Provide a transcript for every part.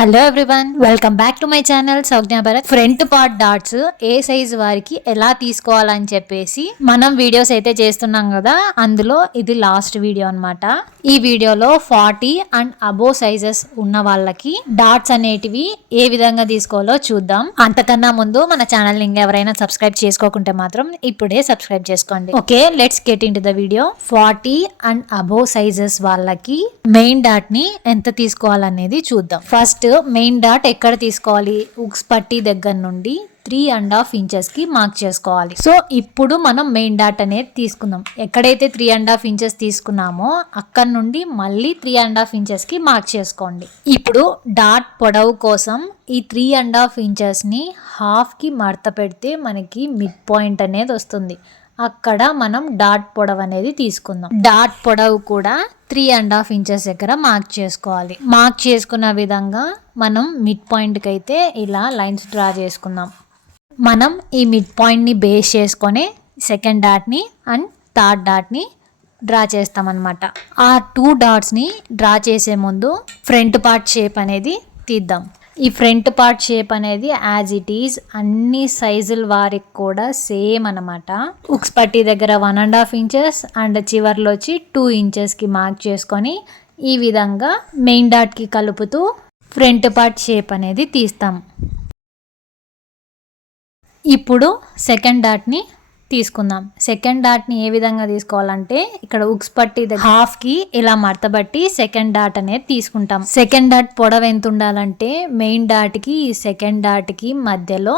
Hello everyone, welcome back to my channel Saugnya Bharat. Front part darts ఏ size వారికి ఎలా తీసుకోవాలని చెప్పేసి మనం వీడియోస్ అయితే చేస్తున్నాం కదా, అందులో ఇది లాస్ట్ వీడియో అన్నమాట. ఈ వీడియోలో 40 అండ్ అబోవ్ సైజెస్ ఉన్న వాళ్ళకి డాట్స్ అనేటివి ఏ విధంగా తీసుకోవాలో చూద్దాం. అంతకన్నా ముందు మన ఛానల్ ఇంకా ఎవరైనా సబ్స్క్రైబ్ చేసుకోకుంటే మాత్రం ఇప్పుడే సబ్స్క్రైబ్ చేసుకోండి. Okay, let's get in to the video. 40 and above sizes వాళ్ళకి మెయిన్ డాట్ ని ఎంత తీసుకోవాలనేది చూద్దాం. ఫస్ట్ మెయిన్ డాట్ ఎక్కడ తీసుకోవాలి? ఉక్స్ పట్టి దగ్గర నుండి 3.5 ఇంచెస్ కి మార్క్ చేసుకోవాలి. సో ఇప్పుడు మనం మెయిన్ డాట్ అనేది తీసుకుందాం. ఎక్కడైతే 3.5 ఇంచెస్ తీసుకున్నామో అక్కడ నుండి మళ్ళీ 3.5 ఇంచెస్ కి మార్క్ చేసుకోండి. ఇప్పుడు డాట్ పొడవు కోసం ఈ 3.5 ఇంచెస్ ని హాఫ్ కి మడత పెడితే మనకి మిడ్ పాయింట్ అనేది వస్తుంది. అక్కడ మనం డాట్ పొడవు అనేది తీసుకుందాం. డాట్ పొడవు కూడా 3.5 ఇంచెస్ దగ్గర మార్క్ చేసుకోవాలి. మార్క్ చేసుకున్న విధంగా మనం మిడ్ పాయింట్కి అయితే ఇలా లైన్స్ డ్రా చేసుకుందాం. మనం ఈ మిడ్ పాయింట్ని బేస్ చేసుకొని సెకండ్ డాట్ని అండ్ థర్డ్ డాట్ని డ్రా చేస్తామన్నమాట. ఆ 2 డాట్స్ని డ్రా చేసే ముందు ఫ్రంట్ పార్ట్ షేప్ అనేది తీద్దాం. ఈ ఫ్రంట్ పార్ట్ షేప్ అనేది యాజ్ ఇట్ ఈజ్ అన్ని సైజుల వారికి కూడా సేమ్ అనమాట. ఉక్స్ పట్టి దగ్గర 1.5 ఇంచెస్ అండ్ చివర్లో వచ్చి 2 ఇంచెస్కి మార్క్ చేసుకొని ఈ విధంగా మెయిన్ డాట్కి కలుపుతూ ఫ్రంట్ పార్ట్ షేప్ అనేది తీస్తాం. ఇప్పుడు సెకండ్ డాట్ని తీసుకుందాం. సెకండ్ డాట్ని ఏ విధంగా తీసుకోవాలంటే ఇక్కడ ఉక్స్ పట్టి హాఫ్ కి ఇలా మడతబట్టి సెకండ్ డాట్ అనేది తీసుకుంటాం. సెకండ్ డాట్ పొడవు ఎంత ఉండాలంటే మెయిన్ డాట్ కి సెకండ్ డాట్ కి మధ్యలో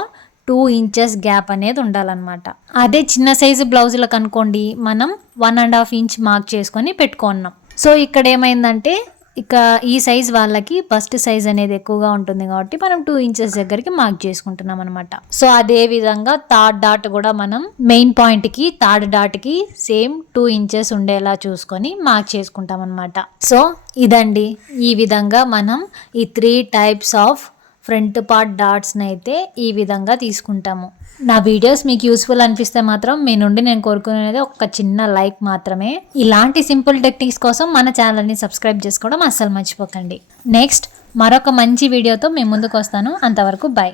2 ఇంచెస్ గ్యాప్ అనేది ఉండాలన్నమాట. అదే చిన్న సైజు బ్లౌజులకు అనుకోండి మనం 1.5 ఇంచ్ మార్క్ చేసుకొని పెట్టుకున్నాం. సో ఇక్కడ ఏమైందంటే ఇక ఈ సైజ్ వాళ్ళకి ఫస్ట్ సైజ్ అనేది ఎక్కువగా ఉంటుంది కాబట్టి మనం 2 ఇంచెస్ దగ్గరికి మార్క్ చేసుకుంటున్నాం అనమాట. సో అదే విధంగా థర్డ్ డాట్ కూడా మనం మెయిన్ పాయింట్ కి థర్డ్ డాట్ కి సేమ్ 2 ఇంచెస్ ఉండేలా చూసుకొని మార్క్ చేసుకుంటాం అనమాట. సో ఇదండి, ఈ విధంగా మనం ఈ 3 టైప్స్ ఆఫ్ ఫ్రంట్ పార్ట్ డాట్స్ని అయితే ఈ విధంగా తీసుకుంటాము. నా వీడియోస్ మీకు యూస్ఫుల్ అనిపిస్తే మాత్రం మీ నుండి నేను కోరుకునేది ఒక చిన్న లైక్ మాత్రమే. ఇలాంటి సింపుల్ టెక్నిక్స్ కోసం మన ఛానల్ని సబ్స్క్రైబ్ చేసుకోవడం అస్సలు మర్చిపోకండి. నెక్స్ట్ మరొక మంచి వీడియోతో మేము ముందుకు వస్తాను. అంతవరకు బై.